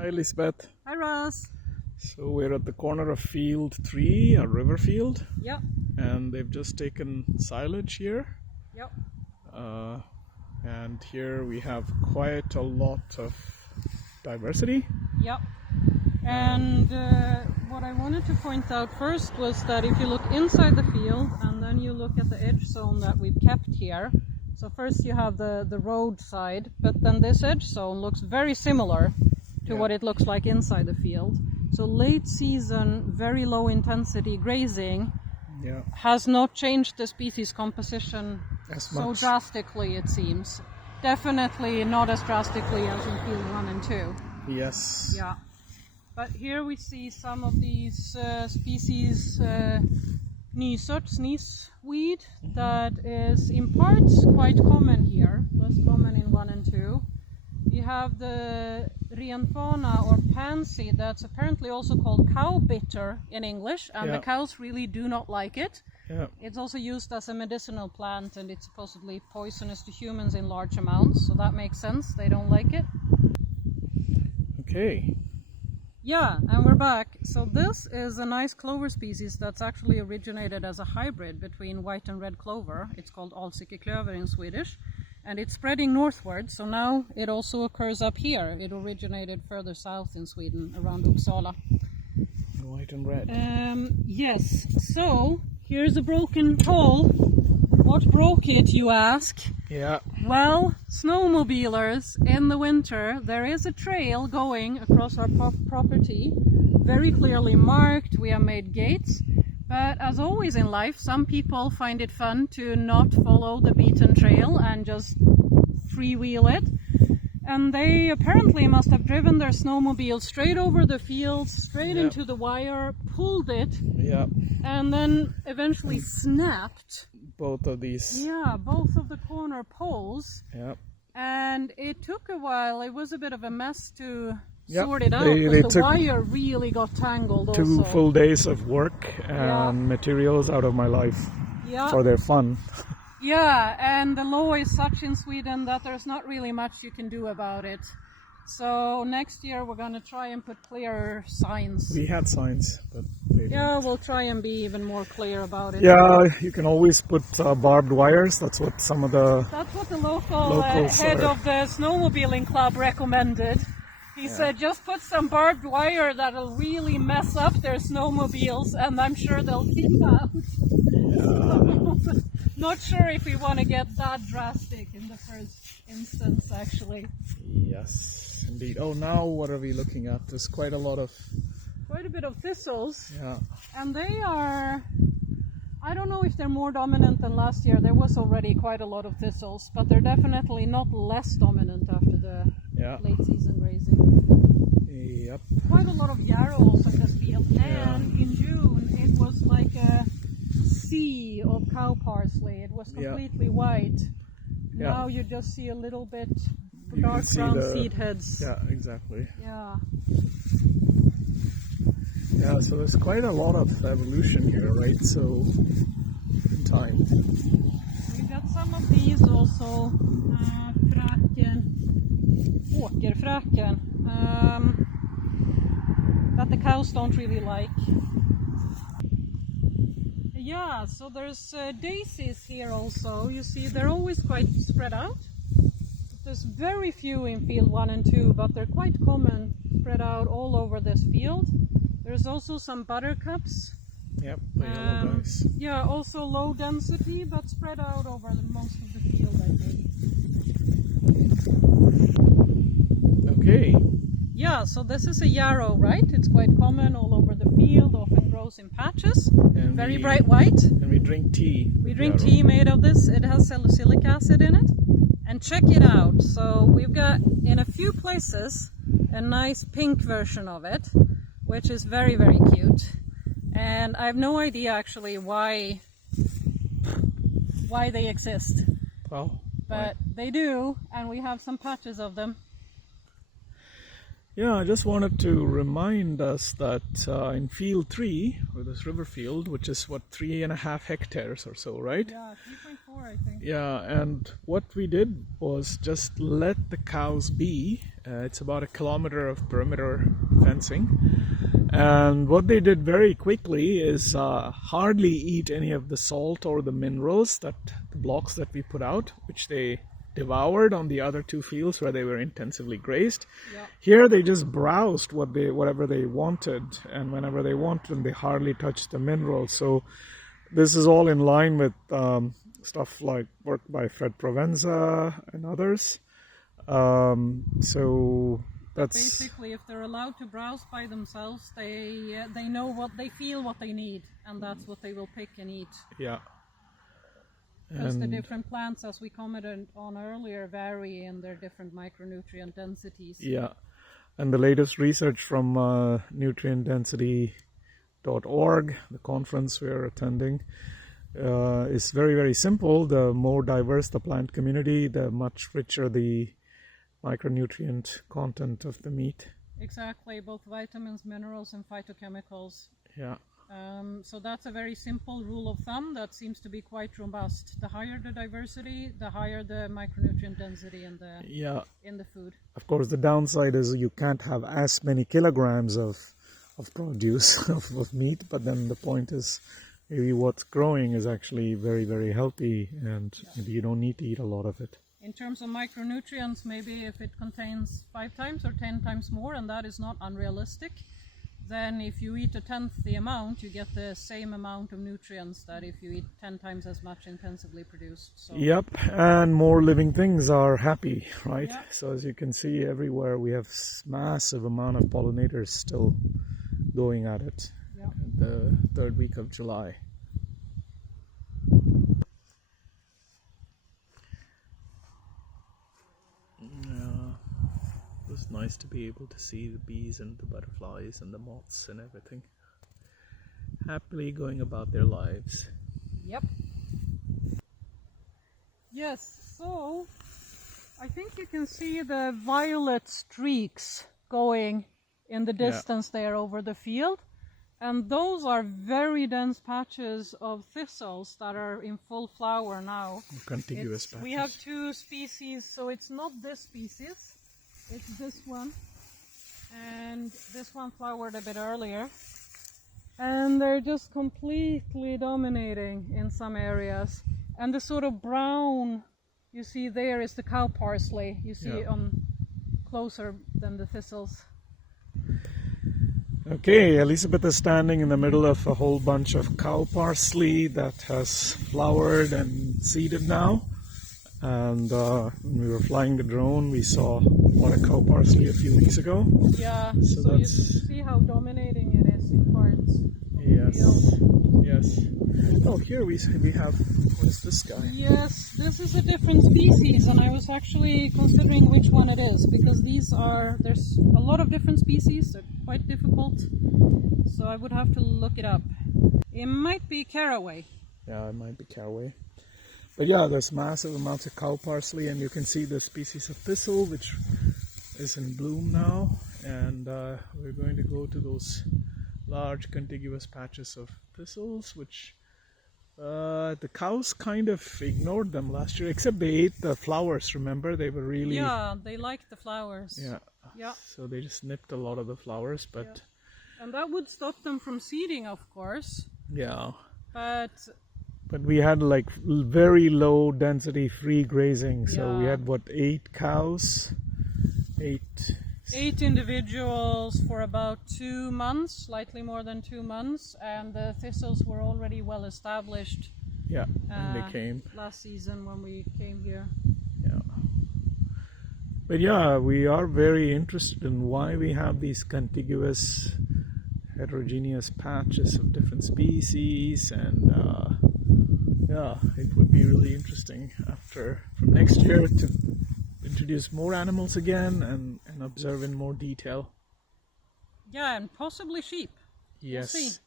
Hi Lisbeth. Hi Ross. So we're at the corner of field 3, a river field, Yep, and they've just taken silage here. yep. And here we have quite a lot of diversity. Yep. And what I wanted to point out first was that if you look inside the field and then you look at the edge zone that we've kept here. So first you have the road side, but then this edge zone looks very similar to what it looks like inside the field. So late season, very low intensity grazing has not changed the species composition so drastically, it seems. Definitely not as drastically as in field 1 and 2. Yes. Yeah. But here we see some of these species, sneezeweed, that is in parts quite common here, less common in 1 and 2. You have the Rianfana or pansy, that's apparently also called cow bitter in English, and the cows really do not like it. Yeah. It's also used as a medicinal plant, and it's supposedly poisonous to humans in large amounts, so that makes sense, they don't like it. Okay. Yeah, and we're back. So this is a nice clover species that's actually originated as a hybrid between white and red clover. It's called Alsikeklöver in Swedish. And it's spreading northward, so now it also occurs up here. It originated further south in Sweden, around Uppsala. White and red. Yes, so here's a broken pole. What broke it, you ask? Yeah. Well, snowmobilers in the winter, there is a trail going across our property, very clearly marked. We have made gates. But as always in life, some people find it fun to not follow the beaten trail and just freewheel it. And they apparently must have driven their snowmobile straight over the fields, straight into the wire, pulled it, and then eventually snapped. Both of these. Yeah, both of the corner poles. Yeah. And it took a while. It was a bit of a mess to sort it out, They because the took wire really got tangled 2 also. full days of work and materials out of my life for their fun. Yeah, and the law is such in Sweden that there's not really much you can do about it. So next year we're going to try and put clearer signs. We had signs, but they didn't. We'll try and be even more clear about it. Yeah, you can always put barbed wires. That's what some of the That's what the local head of the snowmobiling club recommended. He said, just put some barbed wire that'll really mess up their snowmobiles, and I'm sure they'll keep out. Not sure if we want to get that drastic in the first instance, actually. Yes, indeed. Oh, now what are we looking at? There's quite a bit of thistles. Yeah. And they are, I don't know if they're more dominant than last year. There was already quite a lot of thistles, but they're definitely not less dominant after the late season grazing. Yep. Quite a lot of yarrow also in the field, and in June it was like a sea of cow parsley. It was completely white. Now you just see a little bit dark brown seed heads. Yeah, exactly. Yeah. Yeah, so there's quite a lot of evolution here, right? So, in time. We've got some of these also. Åkerfraken. That the cows don't really like. Yeah, so there's daisies here also. You see, they're always quite spread out. There's very few in field 1 and 2, but they're quite common, spread out all over this field. There's also some buttercups. Yep, the yellow guys. Yeah, also low density, but spread out over most of the field, I think. Okay. Yeah, so this is a yarrow, right? It's quite common all over the field, often grows in patches. And very bright white. And we drink tea. We drink tea made of this. It has salicylic acid in it. And check it out. So we've got, in a few places, a nice pink version of it, which is very, very cute. And I have no idea actually why they exist. Well, but they do, and we have some patches of them. Yeah, I just wanted to remind us that in field 3, or this river field, which is what, 3.5 hectares or so, right? Yeah, 3.4 I think. Yeah, and what we did was just let the cows be It's about 1 kilometer of perimeter fencing. And what they did very quickly is hardly eat any of the salt or the minerals, the blocks that we put out, which they devoured on the other 2 fields where they were intensively grazed. Yeah. Here they just browsed whatever they wanted, and whenever they wanted them, they hardly touched the minerals. So this is all in line with stuff like work by Fred Provenza and others. So that's basically, if they're allowed to browse by themselves, they know what they feel, what they need, and that's what they will pick and eat. yeah. Because the different plants, as we commented on earlier, vary in their different micronutrient densities. Yeah, and the latest research from nutrientdensity.org, the conference we're attending, is very, very simple. The more diverse the plant community, the much richer the micronutrient content of the meat. Exactly, both vitamins, minerals, and phytochemicals. Yeah. So that's a very simple rule of thumb that seems to be quite robust. The higher the diversity, the higher the micronutrient density in the food. Of course, the downside is you can't have as many kilograms of produce of meat, but then the point is maybe what's growing is actually very, very healthy, and maybe you don't need to eat a lot of it. In terms of micronutrients, maybe if it contains 5 times or 10 times more, and that is not unrealistic, then if you eat 1/10 the amount, you get the same amount of nutrients that if you eat 10 times as much intensively produced. So. Yep, and more living things are happy, right? Yep. So as you can see everywhere, we have massive amount of pollinators still going at it. Yep. The 3rd week of July. It was nice to be able to see the bees and the butterflies and the moths and everything happily going about their lives. Yep. Yes, so I think you can see the violet streaks going in the distance there over the field. And those are very dense patches of thistles that are in full flower now. Contiguous patches. We have 2 species, so it's not this species. It's this one, and this one flowered a bit earlier, and they're just completely dominating in some areas. And the sort of brown you see there is the cow parsley. You see it on closer than the thistles. Okay, Elizabeth is standing in the middle of a whole bunch of cow parsley that has flowered and seeded now. And when we were flying the drone, we saw a lot of cow parsley a few weeks ago. Yeah, so you see how dominating it is in parts. Yes, yes. Oh, here we have, what is this guy? Yes, this is a different species, and I was actually considering which one it is, because there's a lot of different species, they're quite difficult, so I would have to look it up. It might be caraway. Yeah, it might be caraway. But yeah, there's massive amounts of cow parsley, and you can see the species of thistle, which is in bloom now. And we're going to go to those large contiguous patches of thistles, which the cows kind of ignored them last year, except they ate the flowers, remember? They were really... Yeah, they liked the flowers. Yeah. So they just nipped a lot of the flowers, but... Yeah. And that would stop them from seeding, of course. Yeah. But we had like very low density free grazing, so we had 8 cows, 8 individuals for about 2 months, slightly more than 2 months, and the thistles were already well established. Yeah, when they came last season when we came here. Yeah, but yeah, we are very interested in why we have these contiguous, heterogeneous patches of different species, and yeah, it would be really interesting from next year to introduce more animals again and observe in more detail. Yeah, and possibly sheep. Yes. We'll see.